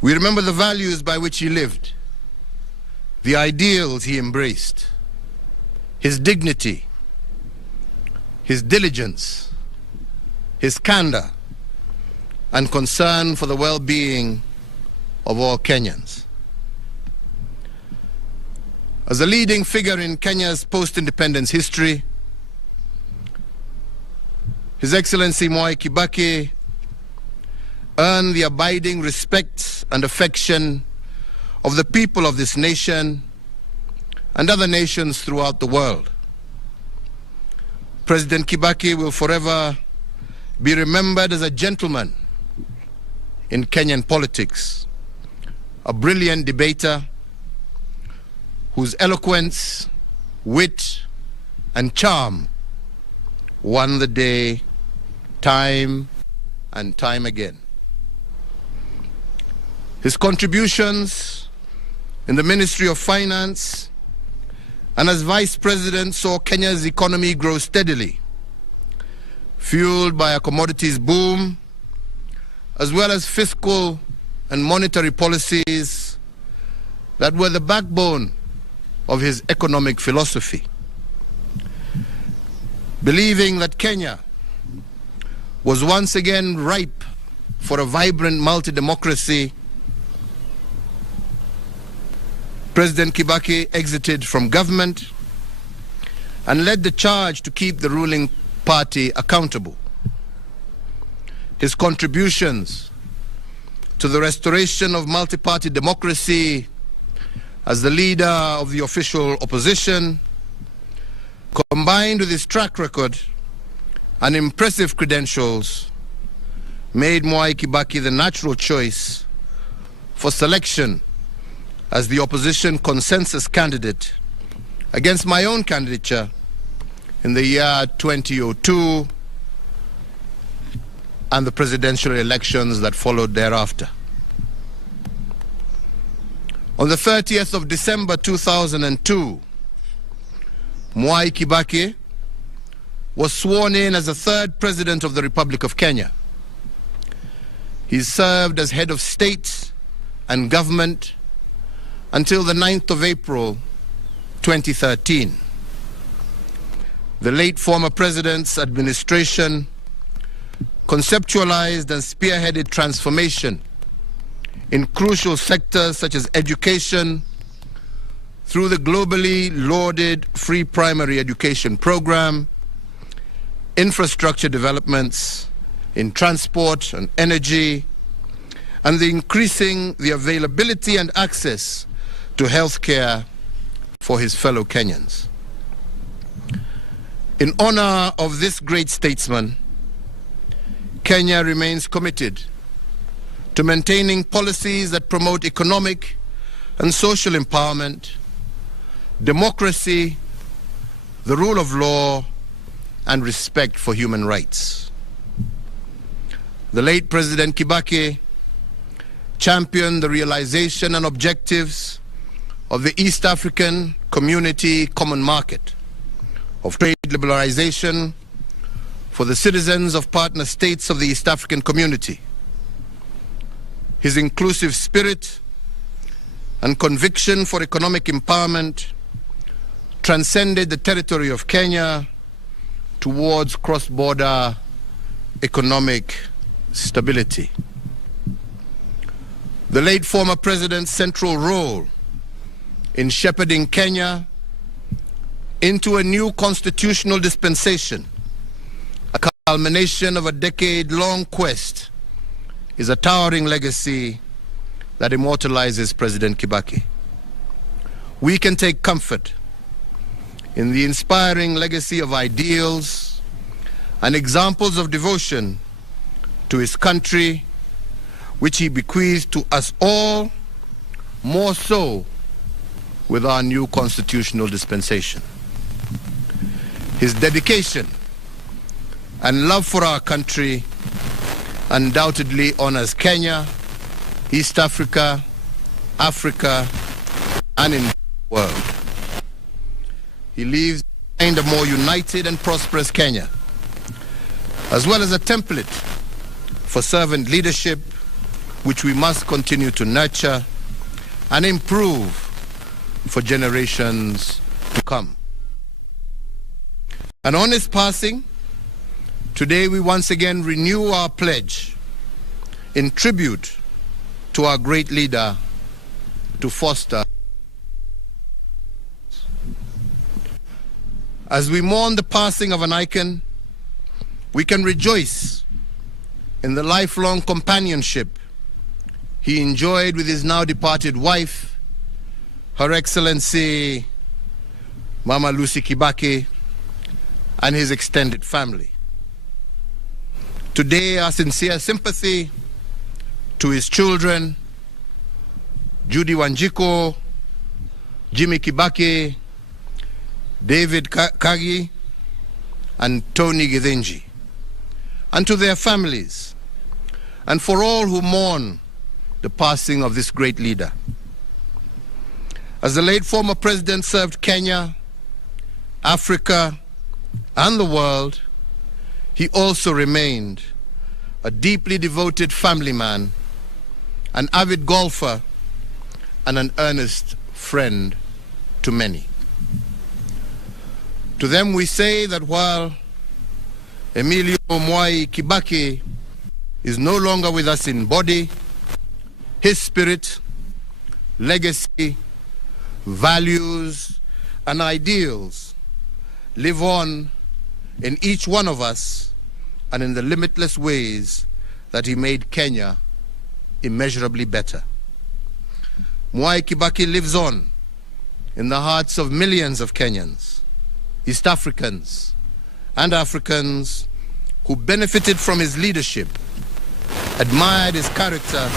We remember the values by which he lived, the ideals he embraced, his dignity, his diligence, his candor, and concern for the well-being of all Kenyans. As a leading figure in Kenya's post-independence history, His Excellency Mwai Kibaki earned the abiding respect and affection of the people of this nation and other nations throughout the world. President Kibaki will forever be remembered as a gentleman in Kenyan politics, a brilliant debater whose eloquence, wit, and charm won the day time and time again. His contributions in the Ministry of Finance and as Vice President saw Kenya's economy grow steadily, fueled by a commodities boom, as well as fiscal and monetary policies that were the backbone of his economic philosophy. Believing that Kenya was once again ripe for a vibrant multi-democracy, President Kibaki exited from government and led the charge to keep the ruling party accountable. His contributions to the restoration of multi-party democracy as the leader of the official opposition, combined with his track record and impressive credentials, made Mwai Kibaki the natural choice for selection as the opposition consensus candidate against my own candidature in the year 2002 and the presidential elections that followed thereafter. On the 30th of December 2002, Mwai Kibaki was sworn in as the third President of the Republic of Kenya. He served as head of state and government until the 9th of April 2013. The late former President's administration conceptualized and spearheaded transformation in crucial sectors such as education through the globally lauded free primary education program, infrastructure developments in transport and energy, and the increasing the availability and access to health care for his fellow Kenyans. In honor of this great statesman, Kenya remains committed to maintaining policies that promote economic and social empowerment, democracy, the rule of law, and respect for human rights. The late President Kibaki championed the realization and objectives of the East African Community Common Market, of trade liberalization for the citizens of partner states of the East African Community. His inclusive spirit and conviction for economic empowerment transcended the territory of Kenya towards cross-border economic stability. The late former President's central role in shepherding Kenya into a new constitutional dispensation, a culmination of a decade-long quest, is a towering legacy that immortalizes President Kibaki. We can take comfort in the inspiring legacy of ideals and examples of devotion to his country, which he bequeathed to us all, more so with our new constitutional dispensation. His dedication and love for our country undoubtedly honors Kenya, East Africa, Africa, and in the world. He leaves behind a more united and prosperous Kenya, as well as a template for servant leadership which we must continue to nurture and improve for generations to come. And on his passing, today we once again renew our pledge in tribute to our great leader to foster. As we mourn the passing of an icon, we can rejoice in the lifelong companionship he enjoyed with his now departed wife, Her Excellency Mama Lucy Kibaki, and his extended family. Today, our sincere sympathy to his children, Judy Wanjiko, Jimmy Kibaki, David Kagi, and Tony Githinji, and to their families, and for all who mourn the passing of this great leader. As the late former president served Kenya, Africa, and the world, he also remained a deeply devoted family man, an avid golfer, and an earnest friend to many. To them we say that while Emilio Mwai Kibaki is no longer with us in body, his spirit, legacy, values, and ideals live on in each one of us and in the limitless ways that he made Kenya immeasurably better. Mwai Kibaki lives on in the hearts of millions of Kenyans, East Africans, and Africans who benefited from his leadership, admired his character,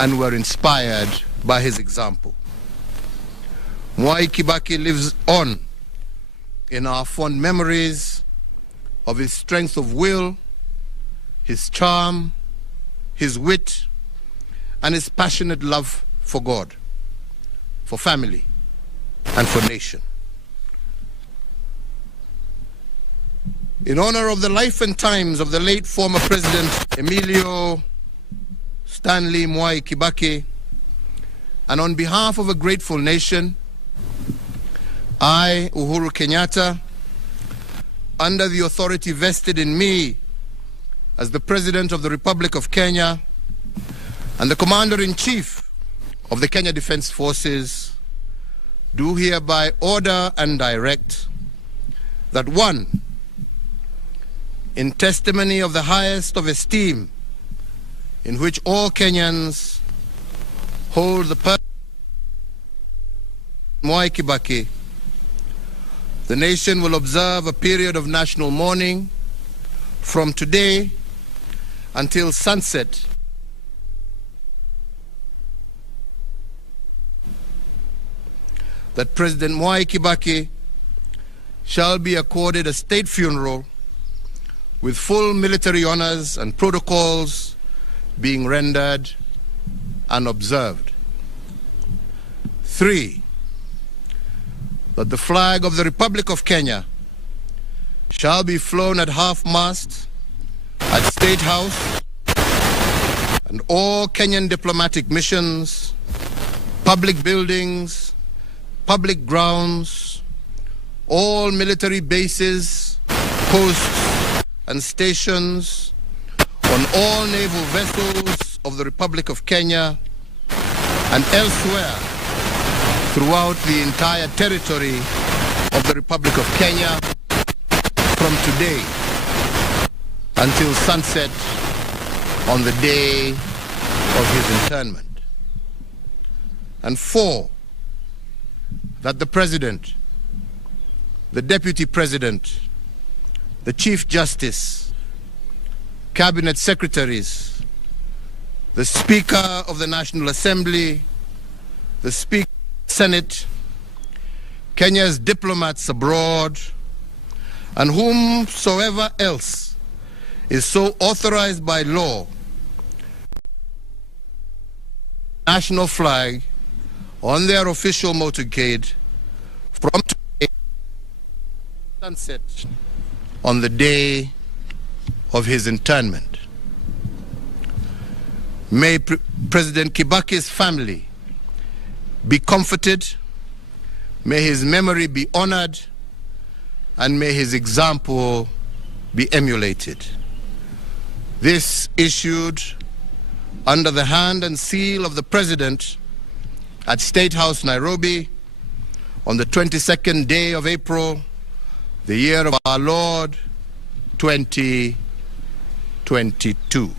and were inspired by his example. Mwai Kibaki lives on in our fond memories of his strength of will, his charm, his wit, and his passionate love for God, for family, and for nation. In honor of the life and times of the late former President Emilio Stanley Mwai Kibaki, and on behalf of a grateful nation, I, Uhuru Kenyatta, under the authority vested in me as the President of the Republic of Kenya and the Commander-in-Chief of the Kenya Defense Forces, do hereby order and direct that 1, in testimony of the highest of esteem in which all Kenyans hold the person of Mwai Kibaki, the nation will observe a period of national mourning from today until sunset, that President Mwai Kibaki shall be accorded a state funeral with full military honors and protocols being rendered and observed. 3, that the flag of the Republic of Kenya shall be flown at half-mast at State House and all Kenyan diplomatic missions, public buildings, public grounds, all military bases, posts, and stations, on all naval vessels of the Republic of Kenya and elsewhere throughout the entire territory of the Republic of Kenya from today until sunset on the day of his interment. And 4, that the President, the Deputy President, the Chief Justice, Cabinet Secretaries, the Speaker of the National Assembly, the Speaker of the Senate, Kenya's diplomats abroad, and whomsoever else is so authorized by law, national flag on their official motorcade from today sunset on the day of his interment. May President Kibaki's family be comforted, may his memory be honored, and may his example be emulated. This issued under the hand and seal of the President at State House, Nairobi, on the 22nd day of April, the year of our Lord, 2022.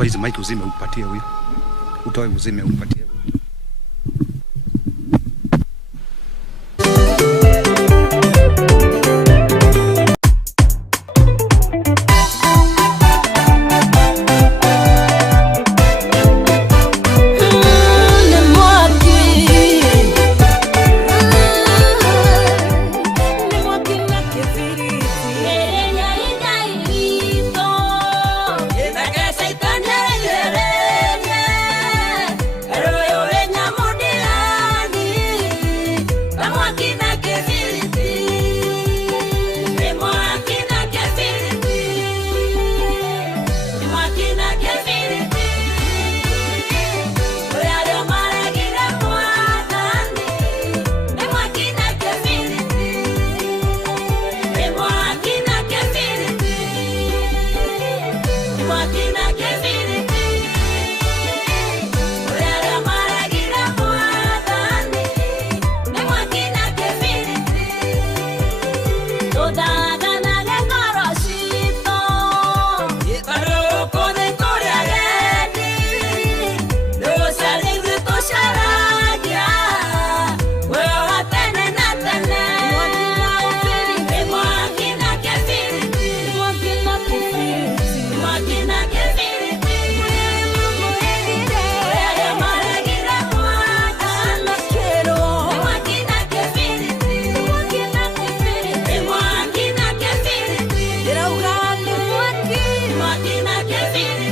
Toa hizi mic uzime umpatie huyo. Utoe uzime umpatie. Kibaki